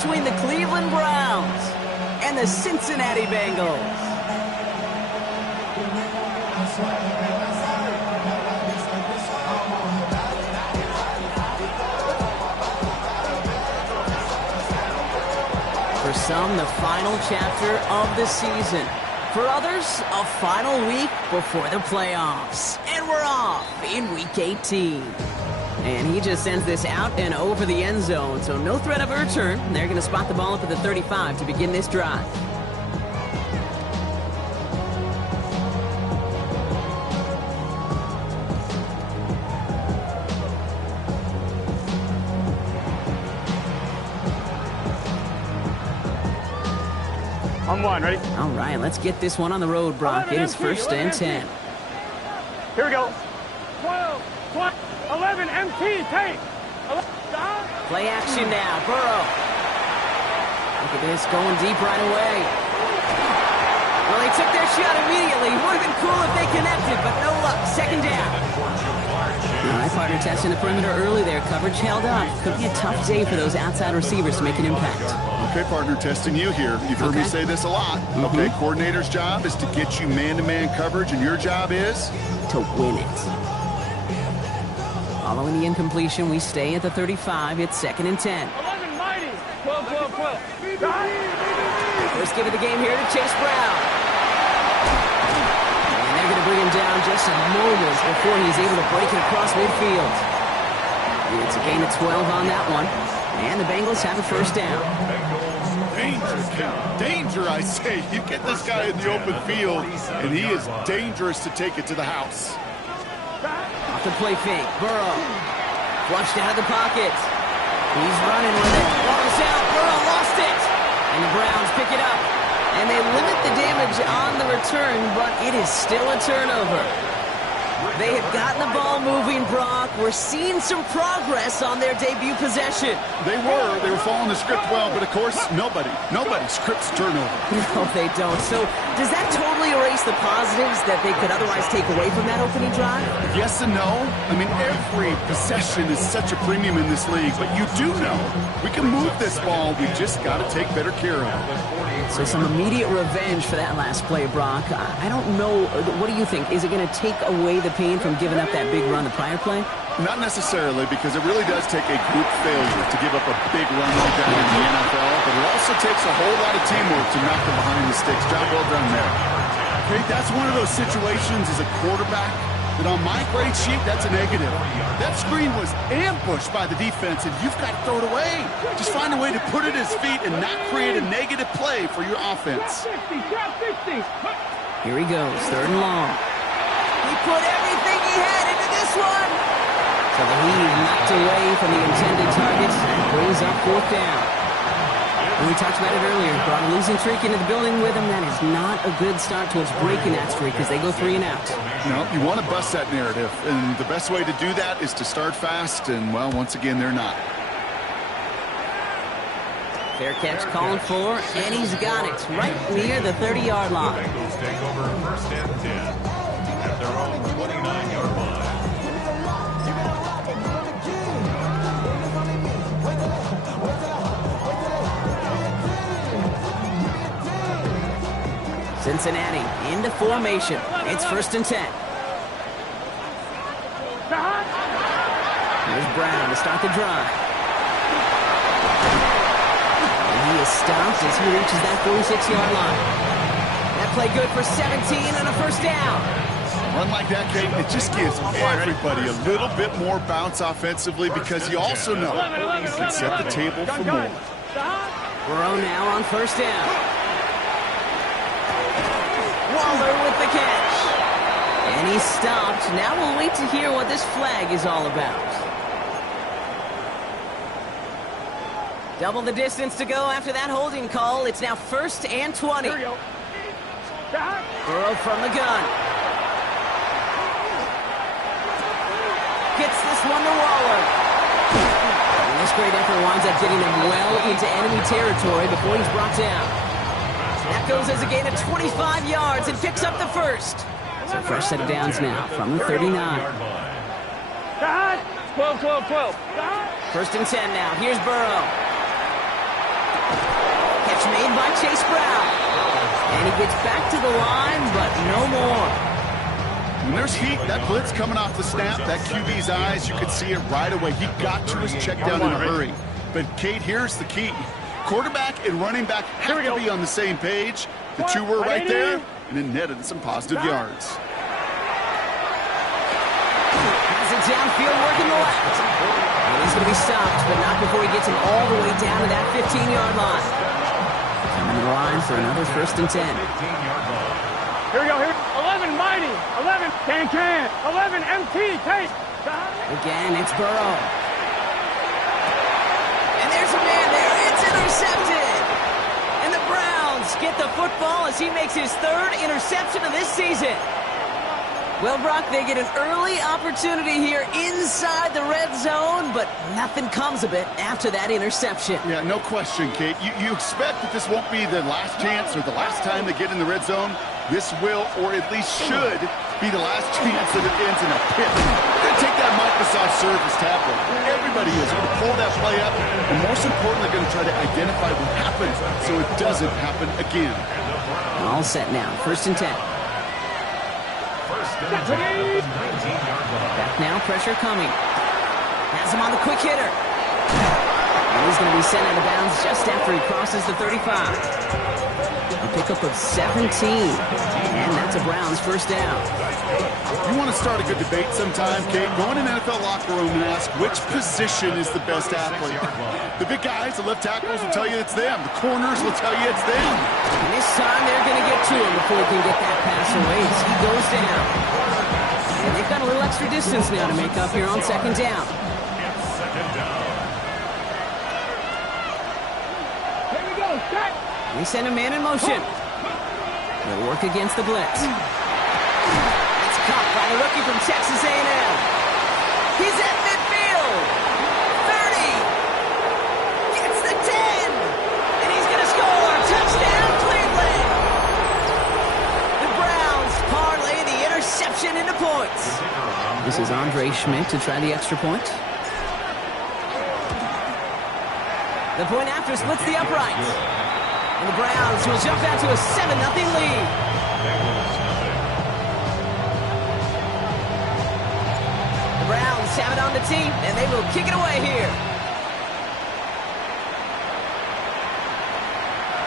between the Cleveland Browns and the Cincinnati Bengals. For some, the final chapter of the season. For others, a final week before the playoffs. And we're off in Week 18. And he just sends this out and over the end zone, so no threat of a return. They're going to spot the ball up at the 35 to begin this drive. On one, ready? All right, let's get this one on the road, Brock. It is first and 10. Here we go. 12, 11, MT, take. Play action now, Burrow. Look at this, going deep right away. Well, they took their shot immediately. Would have been cool if they connected, but no luck. Second down. All right, partner testing the perimeter early there. Coverage held up. Could be a tough day for those outside receivers to make an impact. Okay, partner, testing you here. You've heard me say this a lot. Okay, coordinator's job is to get you man-to-man coverage, and your job is? To win it. Following the incompletion, we stay at the 35. It's second and 10. 11, mighty. 12, 12, 12. First give of the game here to Chase Brown. And they're going to bring him down just a moment before he's able to break it across midfield. It's a gain of 12 on that one. And the Bengals have a first down. Danger, I say. You get this guy in the open field, and he is dangerous to take it to the house. Off the play fake, Burrow. Flushed out of the pocket. He's running with it. Ball is out. Burrow lost it. And the Browns pick it up. And they limit the damage on the return, but it is still a turnover. They have gotten the ball moving, Brock. We're seeing some progress on their debut possession. They were following the script well, but of course, nobody scripts turnover. No, they don't. So does that totally erase the positives that they could otherwise take away from that opening drive? Yes and no. I mean, every possession is such a premium in this league, but you do know we can move this ball. We just got to take better care of it. So some immediate revenge for that last play, Brock. I don't know. What do you think? Is it going to take away the pain from giving up that big run the prior play? Not necessarily, because it really does take a group failure to give up a big run like that in the NFL, but it also takes a whole lot of teamwork to knock them behind the sticks. Job well done there. Okay, that's one of those situations as a quarterback that on my grade sheet, that's a negative. That screen was ambushed by the defense, and you've got to throw it away. Just find a way to put it at his feet and not create a negative play for your offense. Here he goes, third and long. He put everything he had into this one. So the heave knocked away from the intended targets and brings up fourth down. And we talked about it earlier. Brought a losing streak into the building with him. That is not a good start towards breaking that streak as they go 3 and out. No, you want to bust that narrative. And the best way to do that is to start fast. And, well, once again, they're not. Fair catch called for, and he's got it right near the 30-yard line. Bengals take over first and 10 at their own 29-yard line. Cincinnati into formation. It's first and 10. Here's Brown to start the drive. And he is stopped as he reaches that 46-yard line. That play good for 17 and a first down. Run like that, Kate, it just gives everybody a little bit more bounce offensively because you also know you can set the table for more. Burrow now on first down. Waller with the catch. And he's stopped. Now we'll wait to hear what this flag is all about. Double the distance to go after that holding call. It's now first and 20. Burrow from the gun. Gets this one to Waller. And this great effort winds up getting him well into enemy territory before he's brought down. That goes as a gain of 25 yards and picks up the first. So fresh set of downs now from the 39. 12, 12, 12. First and 10 now. Here's Burrow. catch made by Chase Brown. And he gets back to the line, but no more. When there's heat, that blitz coming off the snap, that QB's eyes, you could see it right away. He got to his check down in a hurry. But, Kate, here's the key. Quarterback and running back have to be on the same page. The two were right there, and it netted some positive yards. Has it downfield, working the left. And he's going to be stopped, but not before he gets him all the way down to that 15-yard line. Coming to the line for another 1st and 10. Here we go. Here. 11 mighty. 11 can. 11 MT. Take. Again, it's Burrow. And there's a man there. It's intercepted. And the Browns get the football as he makes his 3rd interception of this season. Well, Brock, they get an early opportunity here inside the red zone, but nothing comes of it after that interception. Yeah, no question, Kate. You expect that this won't be the last chance or the last time they get in the red zone. This will, or at least should, be the last chance that it ends in a pick. They're going to take that Microsoft Surface tackle. Everybody is going to pull that play up, and most importantly, going to try to identify what happened so it doesn't happen again. All set now. 1st and 10. Back now, pressure coming. Has him on the quick hitter. And he's going to be sent out of bounds just after he crosses the 35. A pickup of 17. And that's a Browns 1st down. You want to start a good debate sometime, Kate? Go in an NFL locker room and ask which position is the best athlete. The big guys, the left tackles will tell you it's them. The corners will tell you it's them. And this time they're going to get to him before he can get that pass away as he goes down. And they've got a little extra distance now to make up here on 2nd down. Here we go. Set. They send a man in motion. They'll work against the blitz. It's caught by the rookie from Texas A&M. He's at midfield. 30. Gets the 10. And he's going to score. Touchdown, Cleveland. The Browns parlay the interception into points. This is Andre Schmidt to try the extra point. The point after splits the uprights. And the Browns will jump out to a 7-0 lead. The Browns have it on the tee, and they will kick it away here.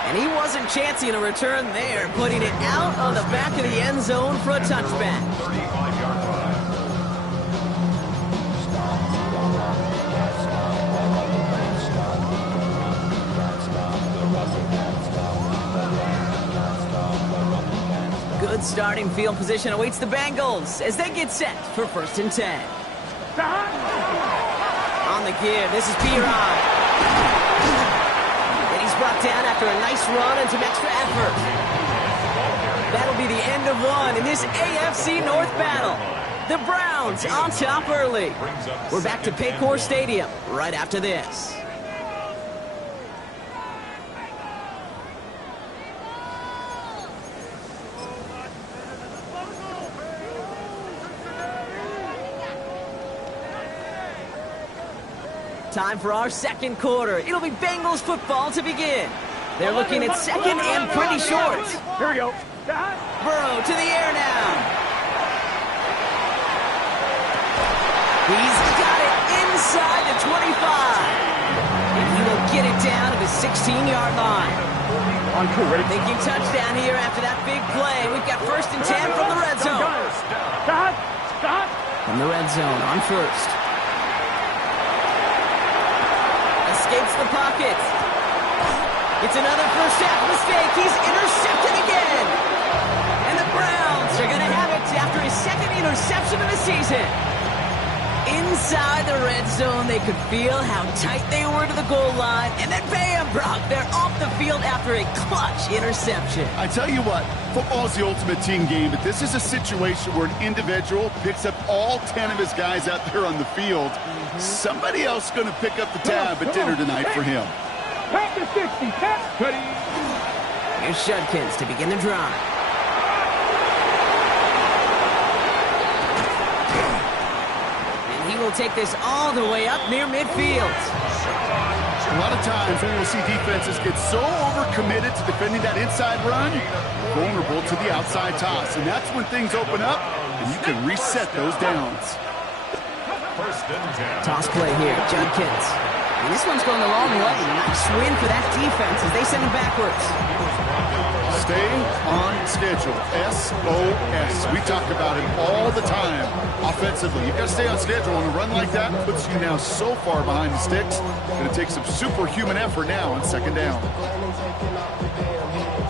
And he wasn't chancing a return there, putting it out on the back of the end zone for a touchback. 35-yard run. Good starting field position awaits the Bengals as they get set for 1st and 10. On the give, this is Piron. And he's brought down after a nice run and some extra effort. That'll be the end of one in this AFC North battle. The Browns on top early. We're back to Paycor Stadium right after this. Time for our 2nd quarter. It'll be Bengals football to begin. They're looking at 2nd and pretty short. Here we go. Burrow to the air now. He's got it inside the 25. And he will get it down to the 16-yard line. On 2, ready? Thinking touchdown here after that big play. We've got 1st and 10 from the red zone. Stop. From the red zone on 1st. Escapes the pocket. It's another first half mistake. He's intercepted again. And the Browns are going to have it after his 2nd interception of the season. Inside the red zone, they could feel how tight they were to the goal line. And then bam, Brock, they're off the field after a clutch interception. I tell you what, football is the ultimate team game, but this is a situation where an individual picks up all 10 of his guys out there on the field. Somebody else is going to pick up the tab at dinner tonight for him. Tap the 60. Tap. Ready. Here's Judkins to begin the drive. And he will take this all the way up near midfield. A lot of times we will see defenses get so overcommitted to defending that inside run, vulnerable to the outside toss. And that's when things open up, and you can reset those downs. First and 10. Toss play here, Judkins. And this one's going the wrong way. Nice win for that defense as they send him backwards. Stay on schedule. SOS. We talk about it all the time offensively. You've got to stay on schedule, and a run like that puts you now so far behind the sticks. Going to take some superhuman effort now on second down.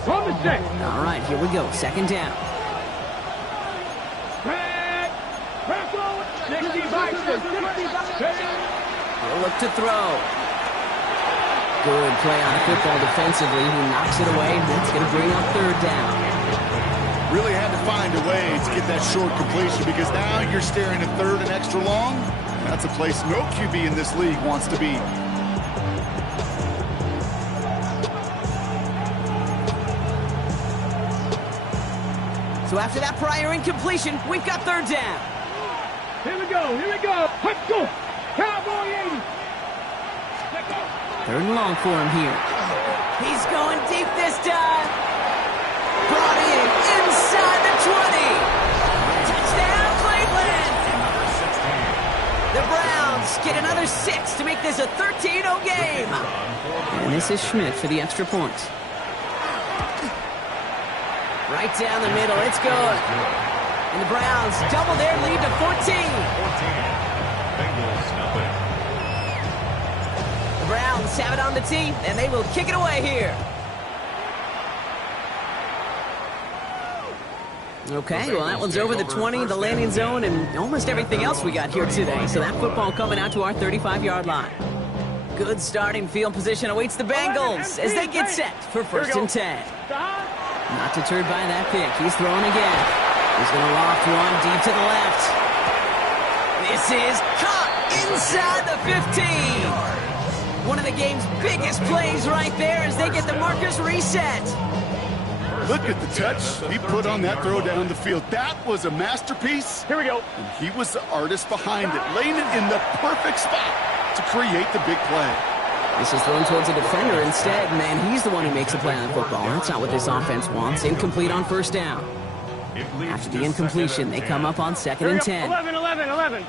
From the six. All right, here we go. Second down. He'll look to throw. Good play on the football defensively. He knocks it away, and that's going to bring up third down. Really had to find a way to get that short completion because now you're staring at third and extra long. That's a place no QB in this league wants to be. So after that prior incompletion, we've got third down. Here we go. Let's go. Cowboy 80. Third and long for him here. He's going deep this time. Brought in inside the 20. Touchdown, Cleveland. The Browns get another 6 to make this a 13-0 game. And this is Schmidt for the extra point. Right down the middle. It's good. And the Browns double their lead to 14. Bengals nothing. The Browns have it on the tee, and they will kick it away here. Okay, well, that one's over the 20, the landing zone, and almost everything else we got here today. So that football coming out to our 35-yard line. Good starting field position awaits the Bengals as they get set for first and 10. Not deterred by that pick. He's throwing again. He's going to loft one deep to the left. This is caught inside the 15. One of the game's biggest plays right there as they get the markers reset. Look at the touch he put on that throw down the field. That was a masterpiece. Here we go. And he was the artist behind it, laying it in the perfect spot to create the big play. This is thrown towards a defender instead, and he's the one who makes a play on the football. That's not what this offense wants. Incomplete on first down. After the incompletion, they come up on second and 10. 11.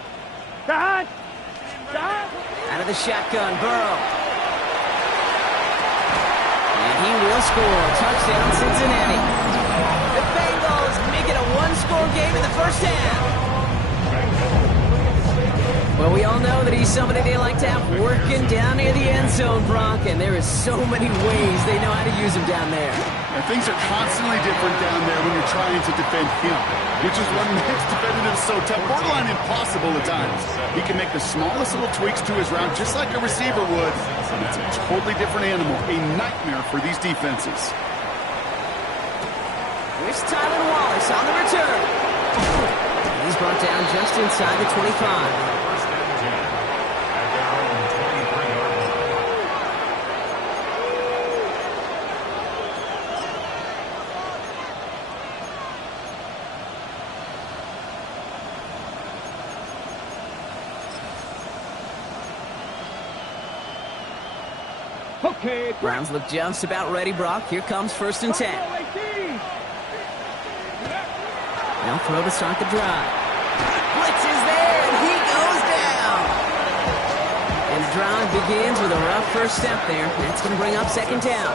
Out Out of the shotgun, Burrow. And he will score. Touchdown, Cincinnati. The Bengals make it a one-score game in the first half. Well, we all know that he's somebody they like to have working down near the end zone, Brock, and there is so many ways they know how to use him down there. And things are constantly different down there when you're trying to defend him, which is what makes defending him so tough, borderline impossible at times. He can make the smallest little tweaks to his route just like a receiver would, and it's a totally different animal, a nightmare for these defenses. Here's Tylan Wallace on the return. He's brought down just inside the 25. Okay. Browns look just about ready, Brock. Here comes first and 10. They'll throw to start the drive. Blitz is there, and he goes down. And the drive begins with a rough first step there. That's going to bring up second down.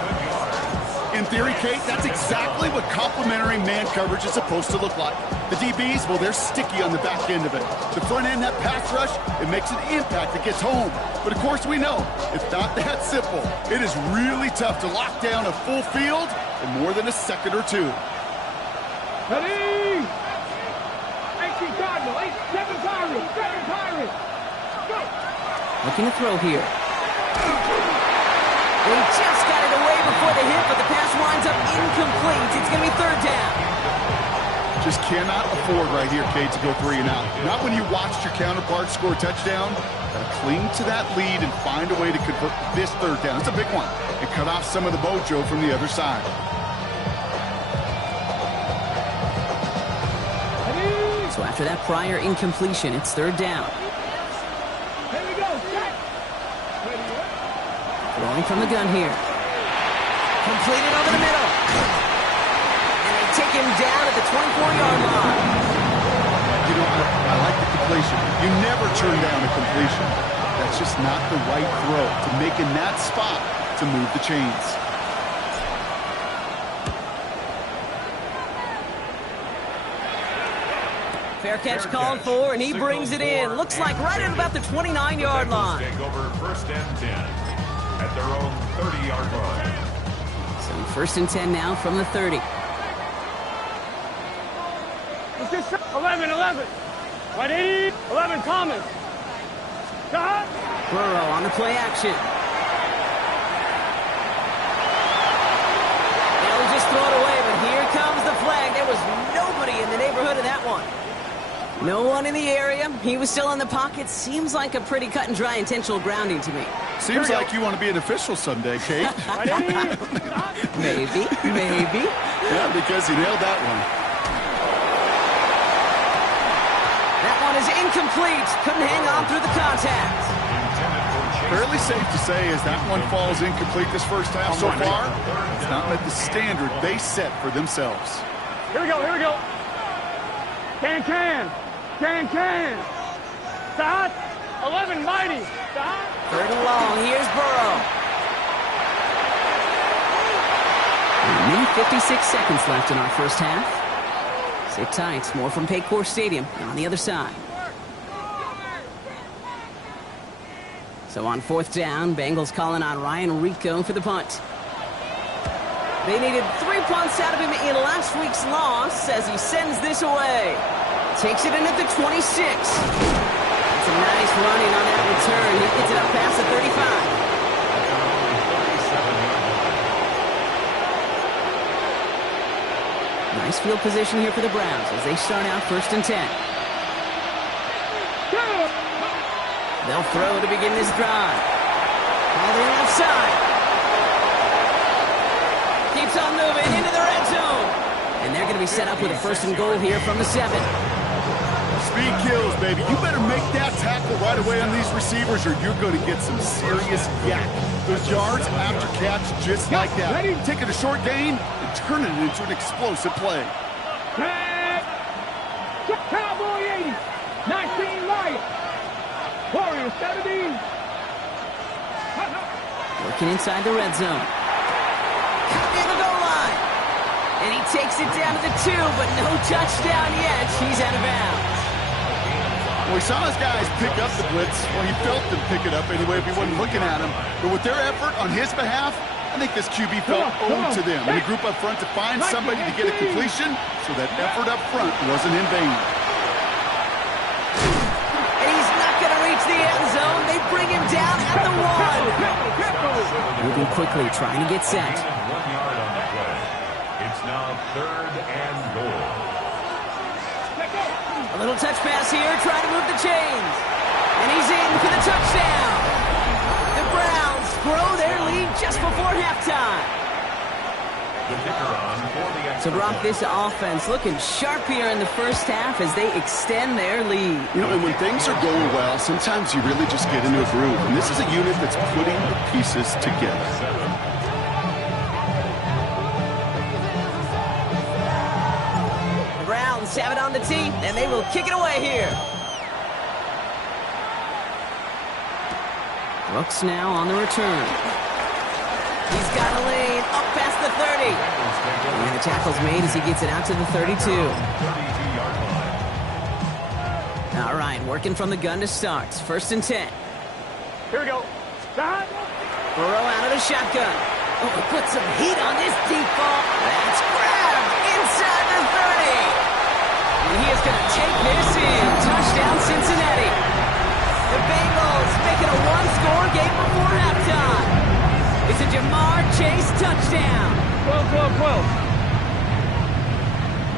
In theory, Kate, that's exactly what complementary man coverage is supposed to look like. The DBs, well, they're sticky on the back end of it. The front end, that pass rush, it makes an impact that gets home. But of course we know, it's not that simple. It is really tough to lock down a full field in more than a second or two. Ready? 18 Cardinal, 7 Pirates. Go. Looking to throw here. They just got it away before the hit, but the pass winds up incomplete. It's going to be third down. Just cannot afford right here, Kate, to go 3 and out. Not when you watched your counterpart score a touchdown. Got to cling to that lead and find a way to convert this third down. It's a big one. And cut off some of the mojo from the other side. So after that prior incompletion, it's third down. Here we go. Throwing from the gun here. Completed over the middle. And they take him down at the 24-yard line. You know, I like the completion. You never turn down a completion. That's just not the right throw to make in that spot to move the chains. Fair catch called for, and he brings it in. Looks like right at about the 29-yard line. Take over first and 10 at their own 30-yard line. So first and 10 now from the 30. It's just 11. 11 Thomas. Stop. Burrow on the play action. They'll just throw it away, but here comes the flag. There was nobody in the neighborhood of that one. No one in the area. He was still in the pocket. Seems like a pretty cut and dry intentional grounding to me. Seems like you want to be an official someday, Kate. Maybe. Yeah, because you nailed that one. That one is incomplete. Couldn't hang on through the contact. Fairly safe to say as that one falls incomplete this first half so far, it's not met the standard they set for themselves. Here we go. Can. Stop. 11 mighty. Stop. Third and long. Here's Burrow. A minute 56 seconds left in our first half. Sit tight. More from Paycor Stadium on the other side. So on fourth down, Bengals calling on Ryan Rico for the punt. They needed 3 punts out of him in last week's loss as he sends this away. Takes it in at the 26. It's a nice running on that return. He gets it up past the 35. Nice field position here for the Browns as they start out first and 10. They'll throw to begin this drive. All the left side. Keeps on moving into the red zone. And they're going to be set up with a first and goal here from the 7. Speed kills, baby. You better make that tackle right away on these receivers or you're going to get some serious yak. Those yards after catch just like that. Taking a short gain and turning it into an explosive play. Cowboy 80. 19 right. Warriors 17. Working inside the red zone. Near the goal line. And he takes it down to the 2, but no touchdown yet. He's out of bounds. Well, we saw his guys pick up the blitz. Well, he felt them pick it up anyway if he wasn't looking at him. But with their effort on his behalf, I think this QB felt owed to them. And the group up front to find somebody to get a completion, so that effort up front wasn't in vain. And he's not going to reach the end zone. They bring him down at the 1. Moving quickly, trying to get set. 1 yard on the play. It's now third and goal. A little touch pass here, trying to move the chains. And he's in for the touchdown. The Browns grow their lead just before halftime. The kicker on for the extra So, Brock, point. this offense looking sharp here in the first half as they extend their lead. You know, and when things are going well, sometimes you really just get into a groove. And this is a unit that's putting the pieces together. The Browns have it on the tee, and they will kick it away here. Brooks now on the return. He's got a lane up past the 30. And the tackle's made as he gets it out to the 32. 32-yard line. All right, working from the gun to start. First and 10. Here we go. Stop. Burrow out of the shotgun. Oh, put some heat on this deep ball. That's grabbed inside the 30. And he is going to take this in. Touchdown, Cincinnati. The Bengals make it a one-score game before halftime. It's a Jamar Chase touchdown. 12.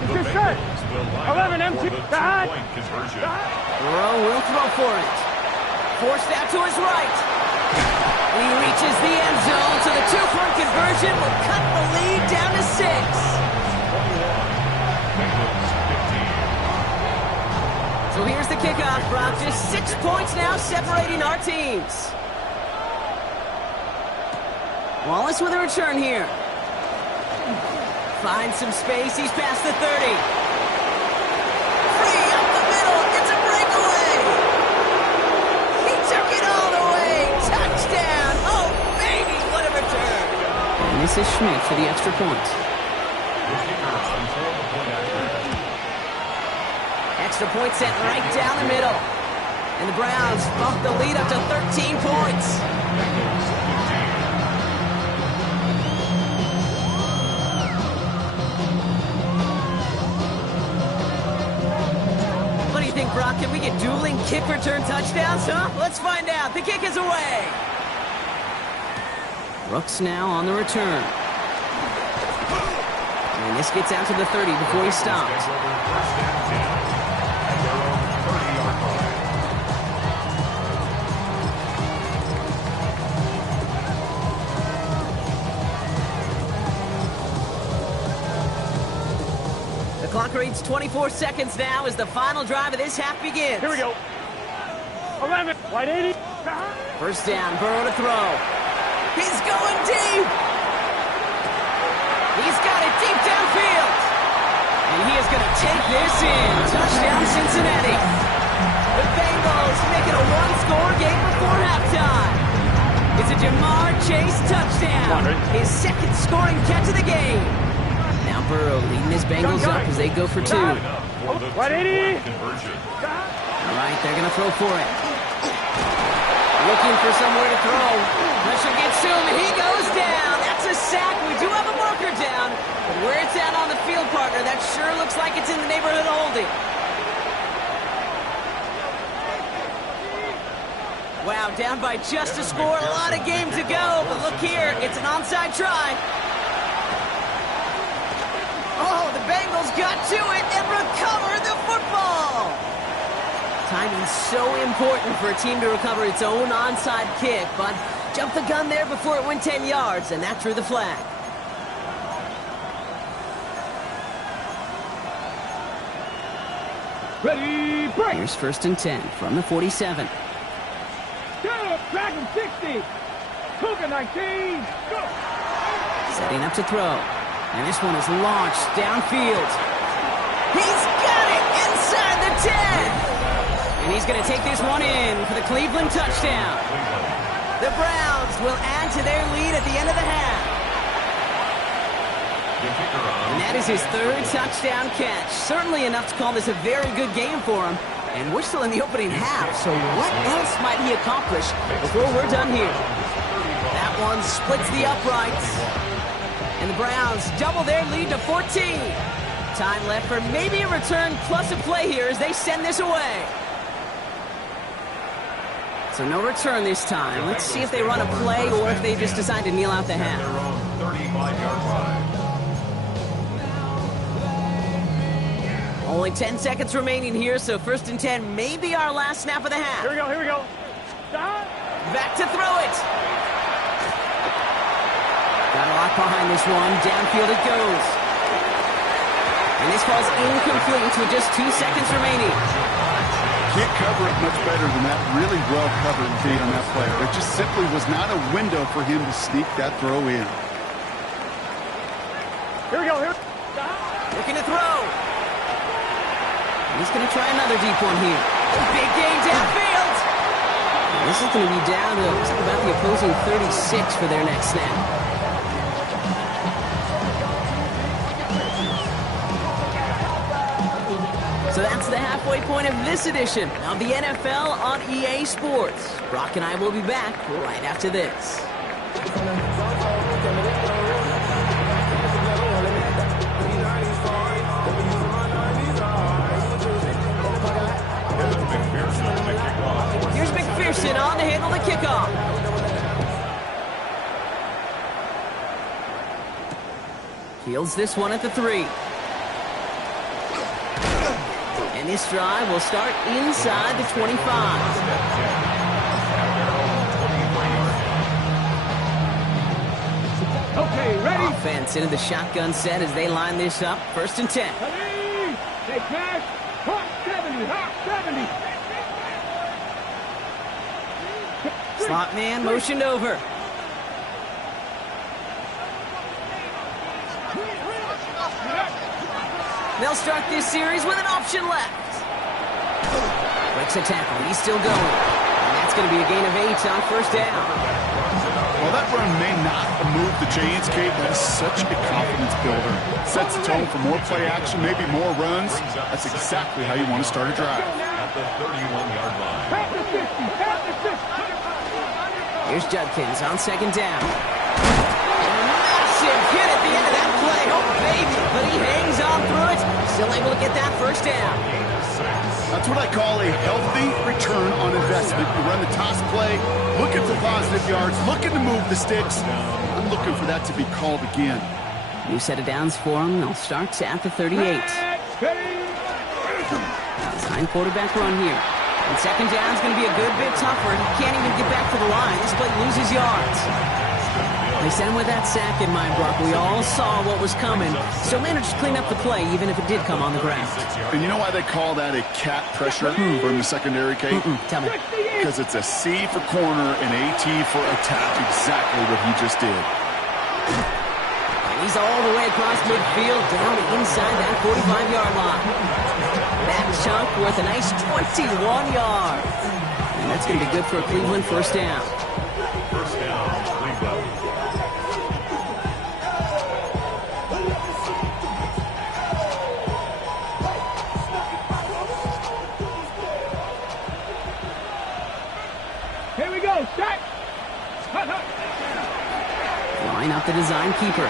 The It's set. Bengals will line 11 up empty. for the Stop. two-point conversion. Burrow will throw for it. Forced out to his right. He reaches the end zone, so the two-point conversion will cut the lead down to 6. Bengals 15. So here's the kickoff, Brock. Just 6 points now separating our teams. Wallace with a return here. Finds some space. He's past the 30. Free up the middle. It's a breakaway. He took it all the way. Touchdown. Oh, baby, what a return. And this is Schmidt for the extra point. Extra point sent right down the middle. And the Browns bump the lead up to 13 points. What do you think, Brock? Can we get dueling kick return touchdowns, huh? Let's find out. The kick is away. Brooks now on the return. And this gets out to the 30 before he stops. Clock reads 24 seconds now as the final drive of this half begins. Here we go. 11, wide 80. First down, Burrow to throw. He's going deep. He's got it deep downfield. And he is going to take this in. Touchdown, Cincinnati. The Bengals make it a one-score game before halftime. It's a Jamar Chase touchdown. His second scoring catch of the game. Now Burrow leading his Bengals up as they go for two. 180. All right, they're going to throw for it. Looking for somewhere to throw. Pressure gets to him. He goes down. That's a sack. We do have a marker down. But where it's at on the field, partner, that sure looks like it's in the neighborhood of holding. Wow, down by just a score. A lot of game to go. But look here. It's an onside try. Oh, the Bengals got to it and recovered the football. Timing's so important for a team to recover its own onside kick, but jumped the gun there before it went 10 yards, and that drew the flag. Ready, break. Here's 1st and 10 from the 47. Dragon 60. Cougar 19. Go. Setting up to throw. And this one is launched downfield. He's got it inside the 10. And he's going to take this one in for the Cleveland touchdown. The Browns will add to their lead at the end of the half. And that is his 3rd touchdown catch. Certainly enough to call this a very good game for him. And we're still in the opening half, so what else might he accomplish before we're done here? That one splits the uprights. And the Browns double their lead to 14. Time left for maybe a return plus a play here as they send this away. So no return this time. Let's see if they run a play or if they just decide to kneel out the half. Their own 35-yard line. Only 10 seconds remaining here, so 1st and 10 may be our last snap of the half. Here we go, here we go. Stop. Back to throw it. Got a lot behind this one. Downfield it goes. And this falls incomplete with just 2 seconds remaining. Can't cover it much better than that. Really well covered feed on that play. There just simply was not a window for him to sneak that throw in. Here we go, here. Looking to throw. He's going to try another deep one here. Big gain downfield. And this is going to be down to about the opposing 36 for their next snap. So that's the halfway point of this edition of the NFL on EA Sports. Brock and I will be back right after this. Here's McPherson on to handle the kickoff. Fields this one at the 3. And this drive will start inside the 25. Okay, ready? Offense into the shotgun set as they line this up. 1st and 10. Ready? Take back. Hot 70. Hot 70. Slot man motioned over. They'll start this series with an option left. Breaks a tackle. He's still going. And that's going to be a gain of 8 on first down. Well, that run may not have moved the chains, Kate. That is such a confidence builder. Sets the tone for more play action, maybe more runs. That's exactly how you want to start a drive. At the 31-yard line. Here's Judkins on second down. Massive hit at the end of that play. Oh, baby. But he hangs on through it. Still able to get that first down. That's what I call a healthy return on investment. You run the toss play, looking for positive yards, looking to move the sticks. I'm looking for that to be called again. New set of downs for him. They'll start at the 38. Design quarterback run here. And second down is going to be a good bit tougher. He can't even get back to the line. This play loses yards. They sent him with that sack in mind, Brock. We all saw what was coming. So managed to clean up the play, even if it did come on the ground. And you know why they call that a cat pressure from the secondary, Kate? Tell me. Because it's a C for corner and a T for attack. Exactly what he just did. And he's all the way across midfield, down inside that 45-yard line. That chunk worth a nice 21 yards. And that's going to be good for a Cleveland first down. First down, Cleveland. Here we go, set. Line up the design keeper.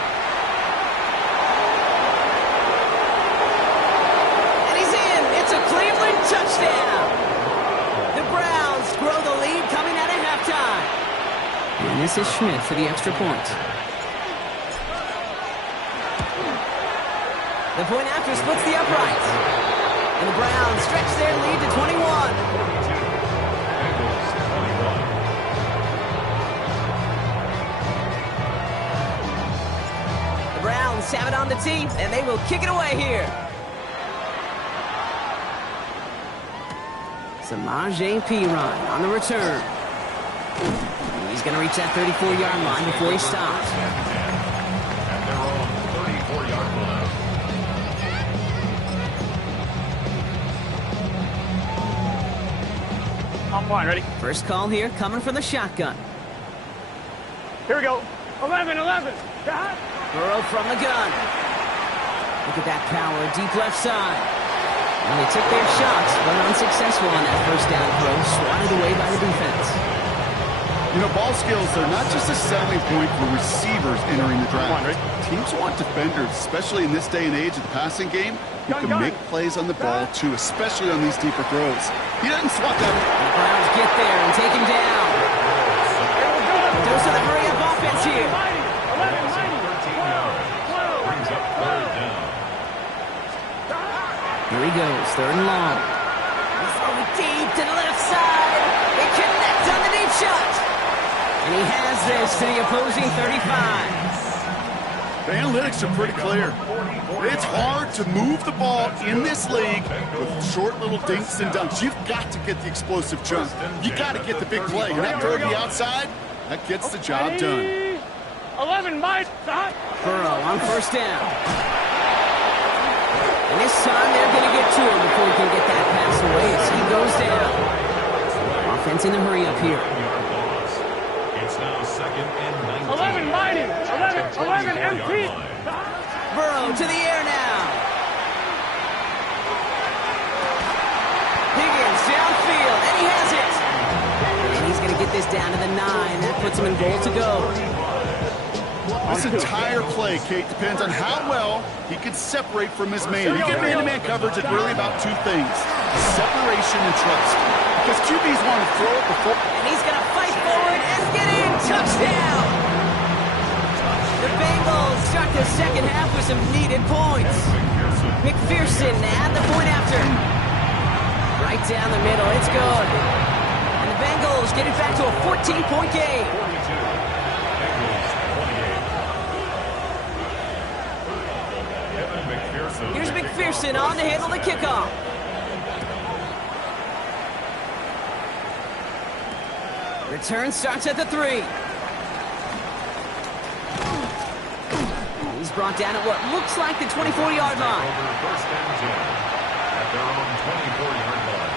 And he's in. It's a Cleveland touchdown. The Browns grow the lead coming out of halftime. And this is Schmidt for the extra point. The point after splits the uprights. And the Browns stretch their lead to 21. The Browns have it on the tee, and they will kick it away here. Samaje Perine on the return. He's going to reach that 34-yard line before he stops. At their own 34-yard line. I'm fine, ready? First call here coming from the shotgun. Here we go. 11. Burrow from the gun. Look at that power, deep left side. And they took their shots, but unsuccessful on that first down throw, swatted away by the defense. You know, ball skills are not just a selling point for receivers entering the draft. Teams want defenders, especially in this day and age of the passing game, who can make plays on the ball, too, especially on these deeper throws. He doesn't swat that. The Browns get there and take him down. Dose of the hurry-up offense here. 13 yards. Brings up third down. Here he goes, third and long. He's going deep to the left side. They connect on the deep shot. And he has this to the opposing 35. The analytics are pretty clear. It's hard to move the ball in this league with short little dinks and dunks. You've got to get the explosive chunk. You got to get the big play. And that throw to the outside, that gets the job done. 11, Mike. Burrow on first down. And this time they're going to get to him before he can get that pass away as he goes down. Offense in the hurry up here. It's now second and 19. 11, Mighty. 11, empty. Burrow to the air now. Higgins downfield, and he has it. And he's going to get this down to the 9. That puts him in goal to go. This entire play, Kate, depends on how well he can separate from his man. You get man-to-man coverage, it's really about two things: separation and trust. Because QBs want to throw it before. And he's going to fight forward and get in. Touchdown! The Bengals start the second half with some needed points. McPherson at the point after. Right down the middle. It's good. And the Bengals get it back to a 14-point game. Here's McPherson on to handle the kickoff. Return starts at the 3. He's is brought down at what looks like the 24-yard line. Over first and 10 at their own 24-yard line.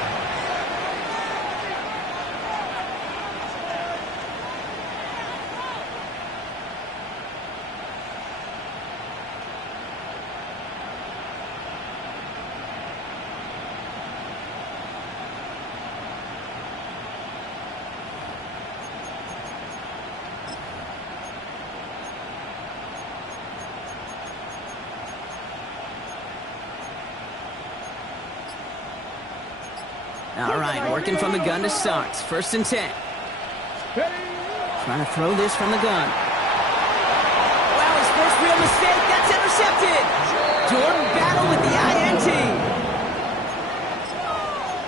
All right, working from the gun to start. First and 10. Trying to throw this from the gun. Wow, his first real mistake. That's intercepted. Jordan Battle with the INT.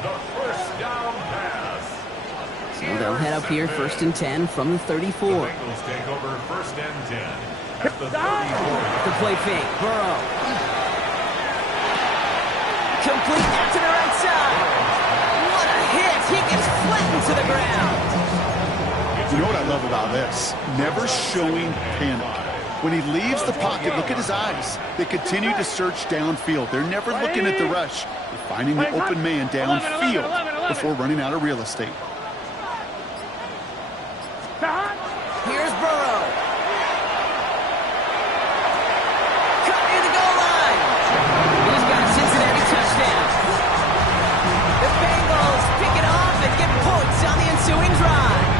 The first down pass. So they'll head up here, first and 10 from the 34. The Bengals take over first and 10 at the 34. The play fake. Burrow. Complete out to the right side. What a hit. He gets flattened to the ground. You know what I love about this? Never showing panic. When he leaves the pocket, look at his eyes. They continue to search downfield. They're never looking at the rush. They're finding the open man downfield before running out of real estate. Here's Burrow. Cut near the goal line. He's got a Cincinnati touchdown. The Bengals pick it off and get points on the ensuing drive.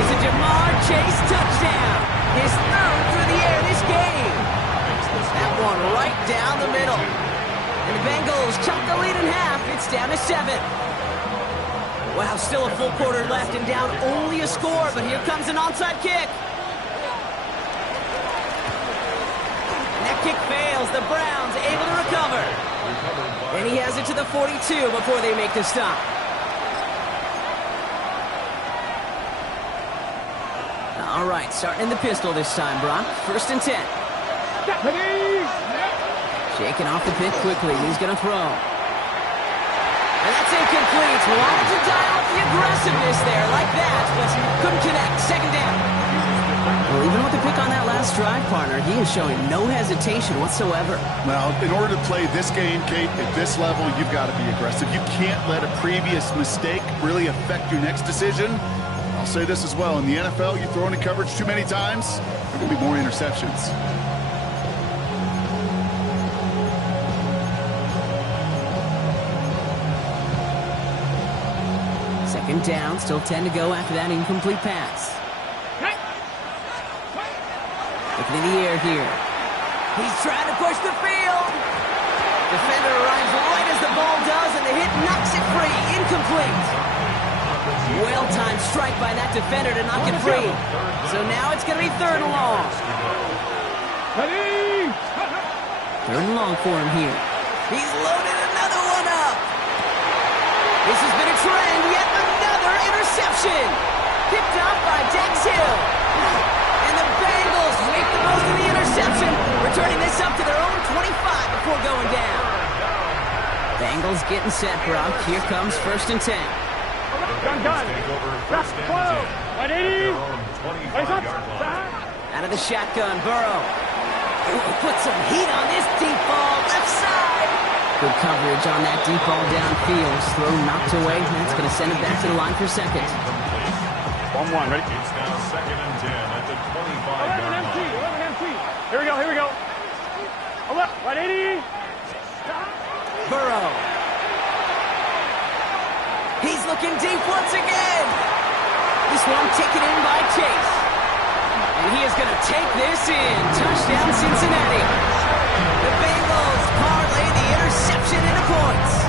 It's a Jamar Chase touchdown. His third through the air this game. That one right down the middle. And the Bengals chop the lead in half. It's down to 7. Wow, still a full quarter left and down only a score, but here comes an onside kick. And that kick fails. The Browns able to recover. And he has it to the 42 before they make the stop. All right, starting in the pistol this time, Brock. First and 10. Shaking off the pick quickly. He's going to throw. And that's incomplete. Wanted to dial up the aggressiveness there like that, but couldn't connect. Second down. Well, even with the pick on that last drive, partner, he is showing no hesitation whatsoever. Well, in order to play this game, Kate, at this level, you've got to be aggressive. You can't let a previous mistake really affect your next decision. I'll say this as well. In the NFL, you throw into coverage too many times, there will be more interceptions. Second down, still 10 to go after that incomplete pass. Looking in the air here. He's trying to push the field. Defender arrives right as the ball does, and the hit knocks it free. Incomplete. Well-timed strike by that defender to knock it free. So now it's going to be third and long. Third and long for him here. He's loaded another one up. This has been a trend. Yet another interception. Picked up by Dax Hill. And the Bengals make the most of the interception, returning this up to their own 25 before going down. Bengals getting set, Brock. Here comes first and 10. Gun. Take over first and 10 at their own 25-yard line. Out of the shotgun, Burrow. Put some heat on this deep ball, left side. Good coverage on that deep ball downfield. Throw knocked away. That's going to send it back to the line for second. 1-1, ready? It's now second and 10 at the 25-yard 11 MT, line. 11 MT. Here we go. 180. Burrow. He's looking deep once again. This one taken in by Chase. And he is going to take this in. Touchdown, Cincinnati. The Bengals parlay the interception into points.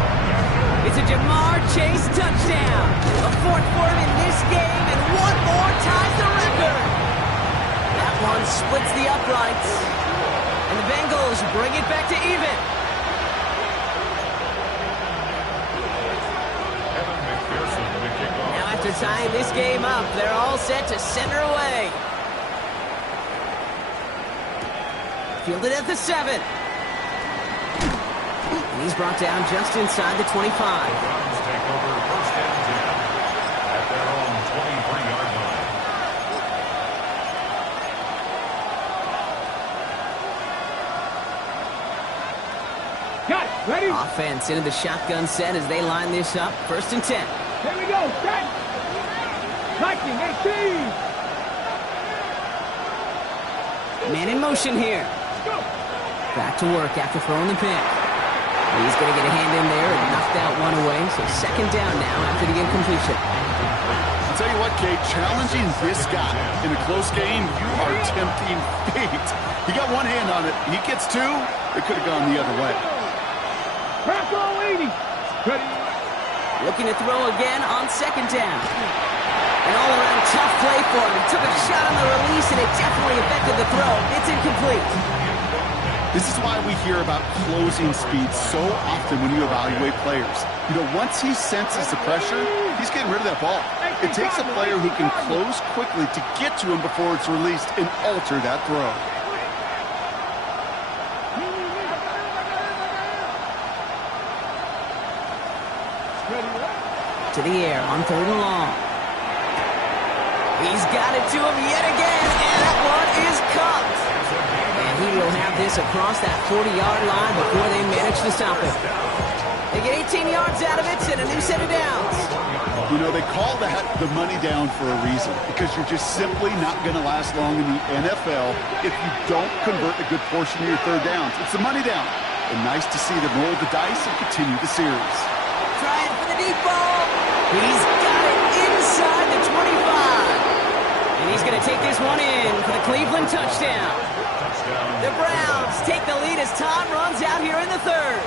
It's a Jamar Chase touchdown. A fourth for him in this game, and one more ties the record. That one splits the uprights. And the Bengals bring it back to even. Now after tying this game up, they're all set to center away. Fielded at the 7. And he's brought down just inside the 25. Browns take over first and 10 at their own 23-yard line. Got it. Ready? Offense into the shotgun set as they line this up. 1st and 10. Here we go. Set. Liking 18. Man in motion here. Go. Back to work after throwing the pick. He's going to get a hand in there and knock that one away. So 2nd down now after the incompletion. I'll tell you what, Kate, challenging this guy in a close game, you are tempting fate. He got one hand on it. He gets two. It could have gone the other way. Crack all 80. Ready? Looking to throw again on 2nd down. An all-around tough play for him. He took a shot on the release, and it definitely affected the throw. It's incomplete. This is why we hear about closing speed so often when you evaluate players. You know, once he senses the pressure, he's getting rid of that ball. It takes a player who can close quickly to get to him before it's released and alter that throw. To the air on 3rd and long. He's got it to him yet again, and that one is caught. And he will have this across that 40-yard line before they manage to stop him. They get 18 yards out of it and a new set of downs. You know, they call that the money down for a reason, because you're just simply not going to last long in the NFL if you don't convert a good portion of your 3rd downs. It's the money down. And nice to see them roll the dice and continue the series. Trying for the deep ball. He's got it inside the 25. And he's going to take this one in for the Cleveland touchdown. The Browns take the lead as time runs out here in the 3rd.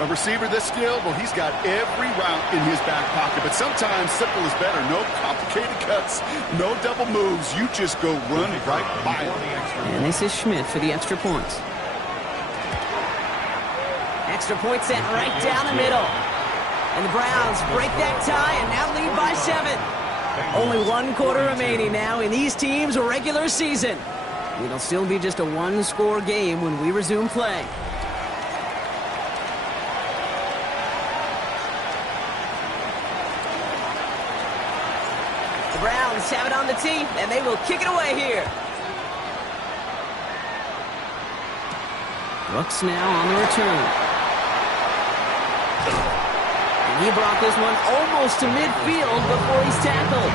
A receiver this skilled, well, he's got every route in his back pocket. But sometimes simple is better. No complicated cuts, no double moves. You just go run right by him. And this is Schmidt for the extra point. Extra point set right down the middle. And the Browns break that tie and now lead by 7. Only 1 quarter remaining now in these teams' regular season. It'll still be just a 1-score game when we resume play. The Browns have it on the tee, and they will kick it away here. Brooks now on the return. He brought this one almost to midfield before he's tackled.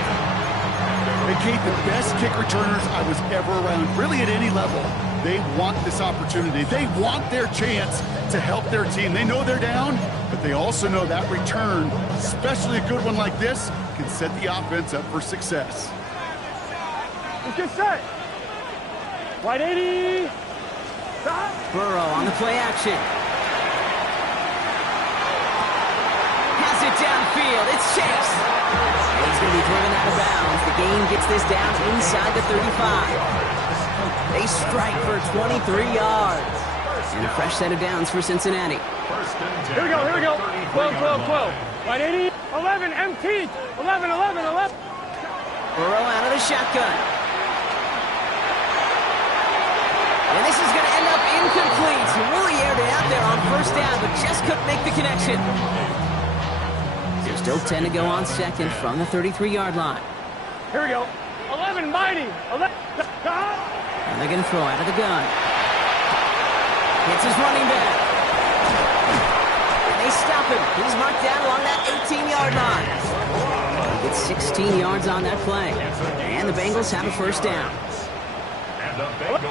And Kate, the best kick returners I was ever around, really at any level, they want this opportunity. They want their chance to help their team. They know they're down, but they also know that return, especially a good one like this, can set the offense up for success. Let's get set. Wide 80. Stop. Burrow on the play action. It downfield. It's Chase. And he's going to be driven out of bounds. The gain gets this down inside the 35. They strike for 23 yards. And a fresh set of downs for Cincinnati. Here we go, here we go. 12, 12, 12. Wide 80. 11, MT. 11, 11, 11. Burrow out of the shotgun. And this is going to end up incomplete. He really aired it out there on 1st down, but just couldn't make the connection. There's still 10 to go on 2nd from the 33-yard line. Here we go. 11, mighty. 11. And they're going to throw out of the gun. Hits his running back. And they stop him. He's marked down along that 18-yard line. He gets 16 yards on that play. And the Bengals have a 1st down.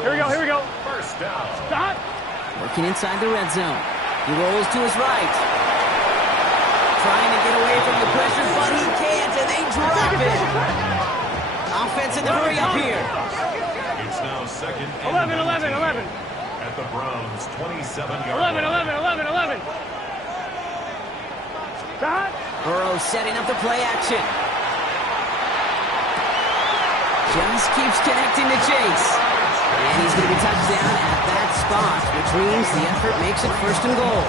Here we go, here we go. 1st down. Stop. Working inside the red zone. He rolls to his right. Trying to get away from the pressure, but he can't, and they drop it. Offense in the hurry up here. It's now 2nd and 11, 11, 11. at the Browns' 27-yard 11, 11, 11, 11. Stop. Burrow setting up the play action. Just keeps connecting to Chase. And he's going to be touched down at that spot, which means the effort makes it 1st and goal.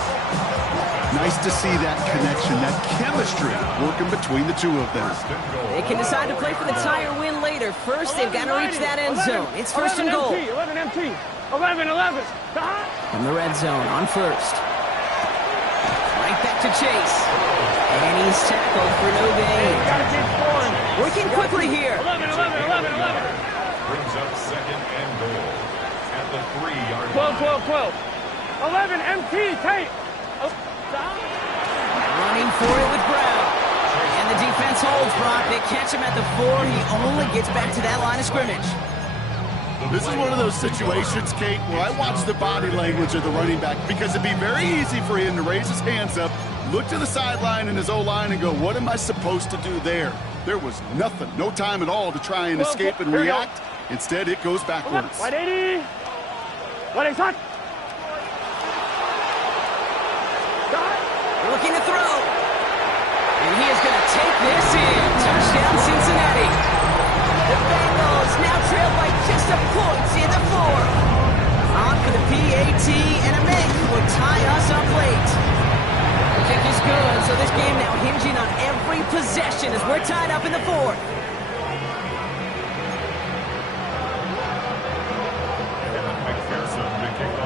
Nice to see that connection, that chemistry working between the two of them. They can decide to play for the tie or win later. First, they've got to reach that end zone. It's 1st and goal. 11 MT. 11, 11. Stop. From the red zone on 1st. Right back to Chase. And he's tackled for no gain. Gotta keep scoring. Working quickly here. 11, 11, 11, 11. Brings up 2nd and goal. at the 3-yard 12, line. 12, 12. 11, MT, Tate. Running for it with Brown. And the defense holds, Brock. They catch him at the 4. He only gets back to that line of scrimmage. This is one of those situations, Kate, where I watch the body language of the running back because it'd be very easy for him to raise his hands up, look to the sideline in his O-line and go, what am I supposed to do there? There was nothing, no time at all to try and escape and react. Instead, it goes backwards. 180. 180, hot. Looking to throw. And he is going to take this in. Touchdown, Cincinnati. The Bengals now trail by just a point in the 4th. On for the PAT, and a make will tie us up late. The kick is good, so this game now hinging on every possession as we're tied up in the 4th.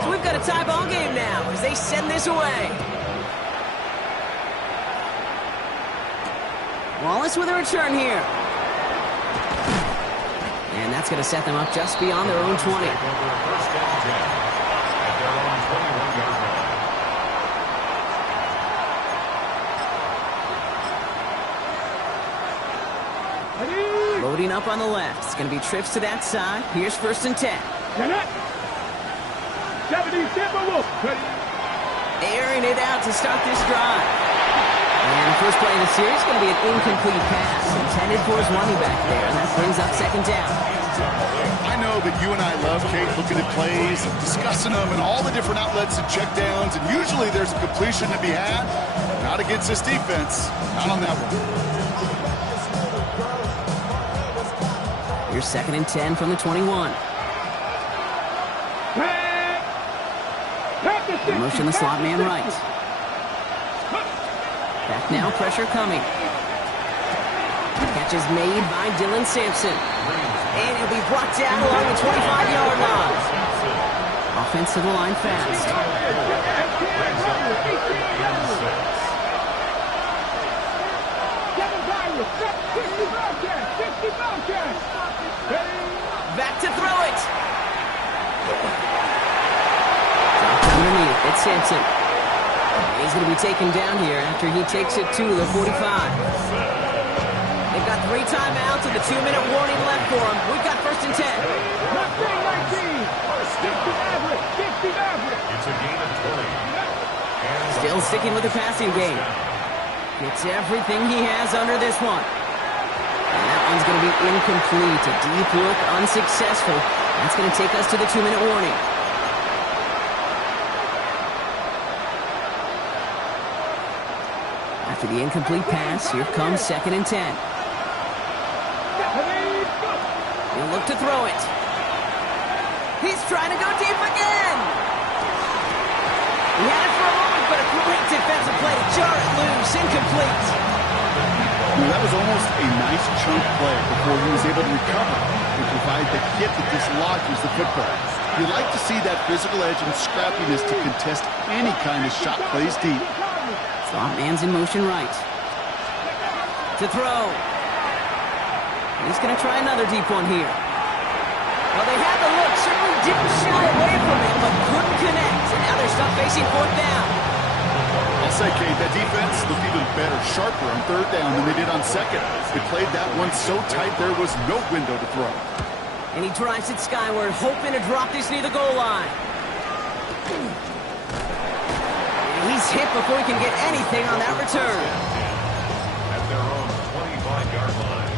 So we've got a tie ball game now as they send this away. Wallace with a return here. And that's going to set them up just beyond their own 20. Over a first down 10 at their own 21-yard line. Loading up on the left. It's going to be trips to that side. Here's 1st and 10. Airing it out to start this drive. And the first play of the series is going to be an incomplete pass intended for his running back there, and that brings up 2nd down. I know that you and I love, Kate, looking at plays and discussing them and all the different outlets and checkdowns, and usually there's a completion to be had. Not against this defense. Not on that one. Here's 2nd and 10 from the 21. Motion the slot man right. Back now, pressure coming. Catch is made by Dylan Sampson. And he'll be brought down along the 25-yard line. Offense to the line fast. Back to throw it. Dropped underneath. It's Sampson. He's going to be taken down here after he takes it to the 45. They've got 3 timeouts with a 2-minute warning left for them. We've got 1st and 10. It's a gain of 20. Still sticking with the passing game. Gets everything he has under this one. And that one's going to be incomplete. A deep look, unsuccessful. That's going to take us to the 2-minute warning. After the incomplete pass, here comes 2nd and 10. He'll look to throw it. He's trying to go deep again. He had it for a moment, but a great defensive play to jar it loose. Incomplete. That was almost a nice chunk play before he was able to recover and provide the hit that dislodges the football. You like to see that physical edge and scrappiness to contest any kind of shot plays deep. Slot man's in motion right. To throw. He's going to try another deep one here. Well, they had the look. Certainly didn't shy away from it, but couldn't connect. And now they're stuck facing 4th down. I'll say, Kate, that defense looked even better, sharper on 3rd down than they did on 2nd. They played that one so tight there was no window to throw. And he drives it skyward, hoping to drop this near the goal line. He's hit before he can get anything on that return. At their own 25-yard line.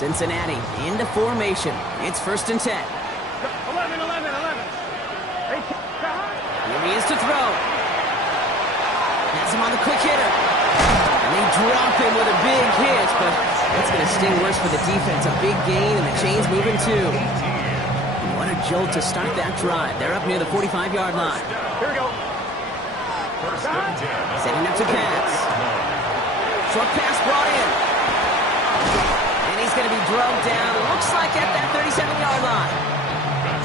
Cincinnati into formation. It's 1st and 10. 11, 11, 11. Here he is to throw. Has him on the quick hitter. And they drop him with a big hit, but that's going to sting worse for the defense. A big gain, and the chain's moving too. What a jolt to start that drive. They're up near the 45-yard line. Here we go. First and 10. Setting up to pass. Short pass brought in. And he's going to be drugged down. Looks like at that 37-yard line.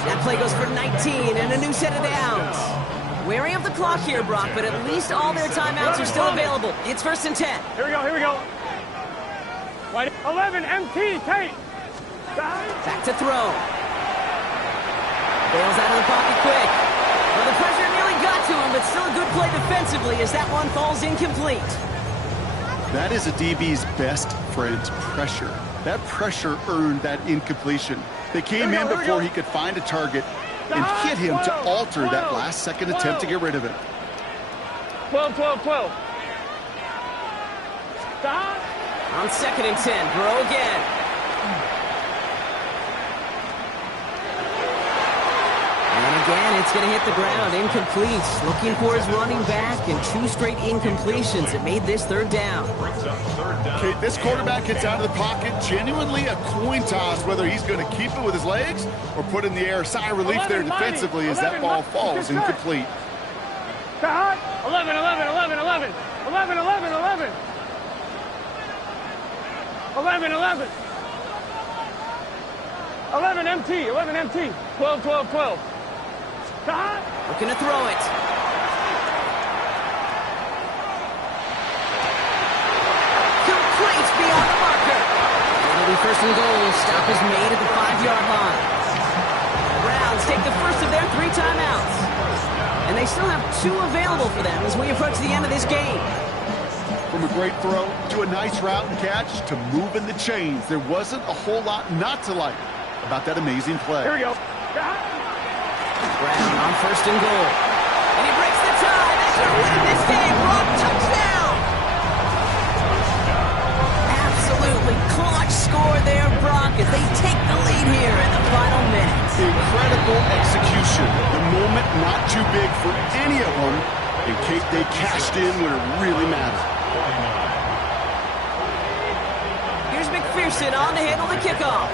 That play goes for 19 and a new set of downs. Wary of the clock here, Brock, but at least all their timeouts are still available. It's 1st and 10. Here we go, here we go. 11, MT, Tate. Back to throw. Bails out of the pocket quick. Well, the pressure nearly got to him, but still a good play defensively as that one falls incomplete. That is a DB's best friend, pressure. That pressure earned that incompletion. They came in before he could find a target and hit him to alter that last-second attempt to get rid of it. 12. Stop. On 2nd and 10, Burrow again. And again, it's going to hit the ground, incomplete. Looking for his running back, and 2 straight incompletions that made this 3rd down. Okay, this quarterback gets out of the pocket, genuinely a coin toss whether he's going to keep it with his legs or put it in the air. Sigh of relief there defensively as that ball falls incomplete. 11. 11 MT. 12. Looking to throw it. Complete beyond the marker. It'll be 1st and goal. Stop is made at the 5-yard line. The Browns take the first of their 3 timeouts. And they still have 2 available for them as we approach the end of this game. From a great throw to a nice route and catch to moving the chains, there wasn't a whole lot not to like about that amazing play. Here we go. Brown on 1st and goal. And he breaks the tie. That's going to win this game. Brock, touchdown! Absolutely clutch score there, Brock, as they take the lead here in the final minutes. Incredible execution. The moment not too big for any of them. And they cashed in when it really mattered. Here's McPherson on to handle the kickoff.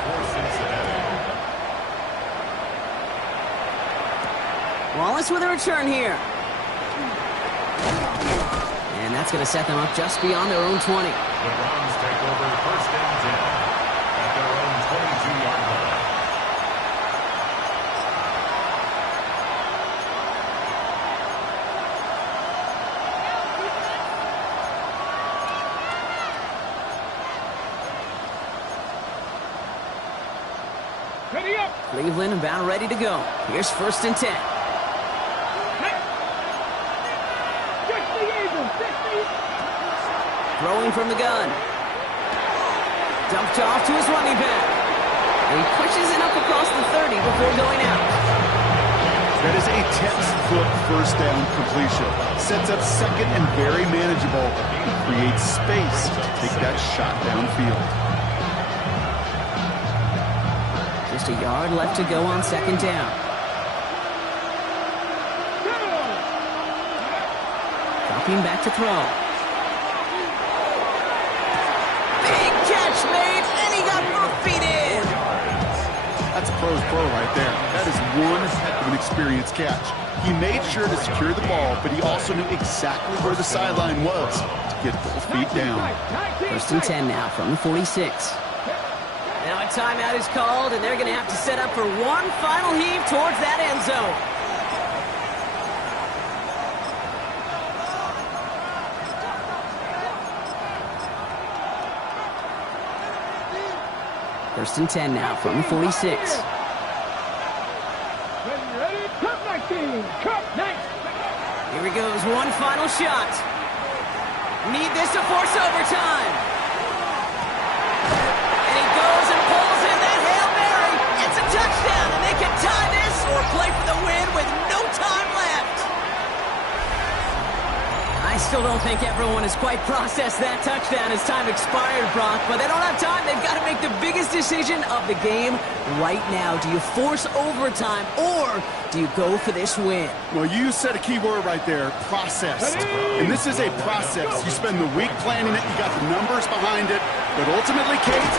Wallace with a return here. And that's going to set them up just beyond their own 20. The Browns take over 1st and 10 at their own 22-yard line. Ready up. Cleveland about ready to go. Here's 1st and 10. Throwing from the gun. Dumped off to his running back. And he pushes it up across the 30 before going out. That is a textbook 1st down completion. Sets up 2nd and very manageable. And creates space to take that shot downfield. Just a yard left to go on 2nd down. Dropping back to throw. Made, and he got both feet in. That's a pro's pro right there. That is one heck of an experienced catch. He made sure to secure the ball, but he also knew exactly where the sideline was to get both feet down. 1st and 10 now from the 46. Now a timeout is called, and they're going to have to set up for one final heave towards that end zone. First and 10 now from the 46. Ready? Cut 19. Cut 19. Here he goes, one final shot. Need this to force overtime. And he goes and pulls in that Hail Mary. It's a touchdown, and they can tie this or play for the win with no time left. I still don't think everyone has quite processed that touchdown as time expired, Brock, but they don't have time. They've got to make the biggest decision of the game right now. Do you force overtime, or do you go for this win? Well, you said a key word right there, processed. And this is a process. You spend the week planning it, you got the numbers behind it, but ultimately, Kate,